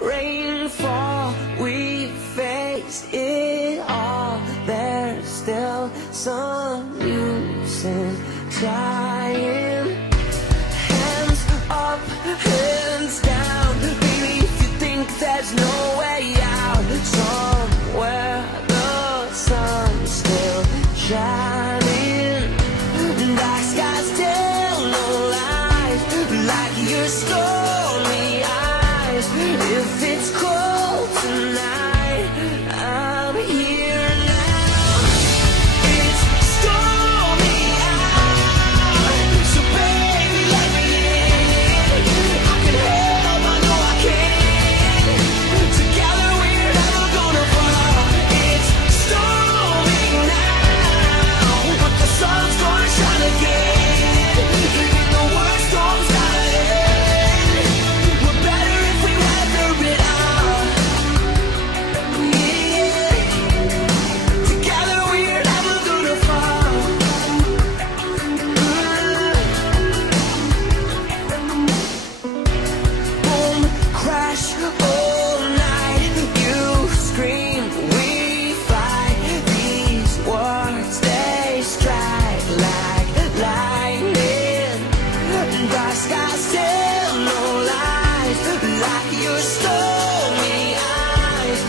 rainfall, we faced it all. There's still some use in trying. Hands up, hands down, baby, if you think there's no way out, somewhere the sun's still shining. Dark skies tell no lies, like your stormy eyes. If it's cold tonight, I'm here now. It's stormy out, so baby let me in. I can help, I know I can. Together we're never gonna fall. It's stormy now, but the sun's gonna shine again. Even the worst storms gotta end. We're better if we weather it out. Yeah, together we're never gonna fall. Boom, crash, all night. You scream, we fly. These words, they strike like lightning. Dark skies tell no lies, like your stormy eyes.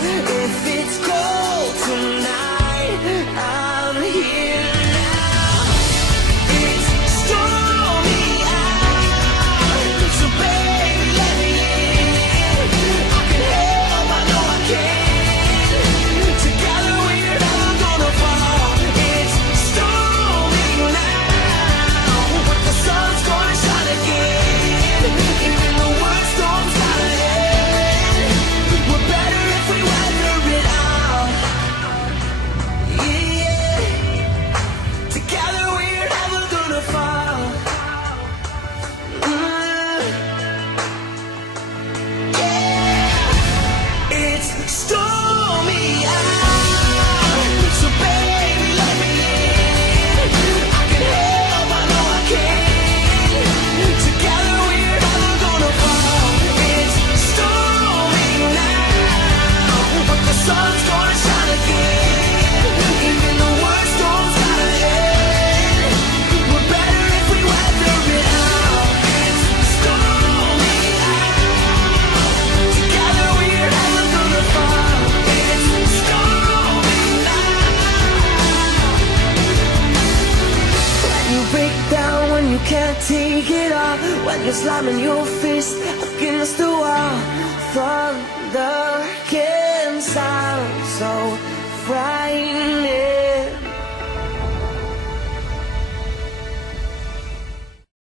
If it's cold tonight, I'm here now. It's stormy out, so baby let me in. I can help, I know I can. Together we're never gonna fall. It's stormy now, but the sun's gonna shine again. Even the worst storms gotta end. We're better if we weather it out. Yeah, together we're never gonna fall. Yeah, it's stormy out, so baby let me in. I can help, I know I can. Together we're never gonna fall. It's stormy now, but the sun's gonna shine again. Even the worst storms gotta end. We're better if we weather it out. It's stormy out, together we're never gonna fall. It's stormy now. When you break down, when you can't take it all, when you're slamming your fist against the wall, thunder can sound so frightening.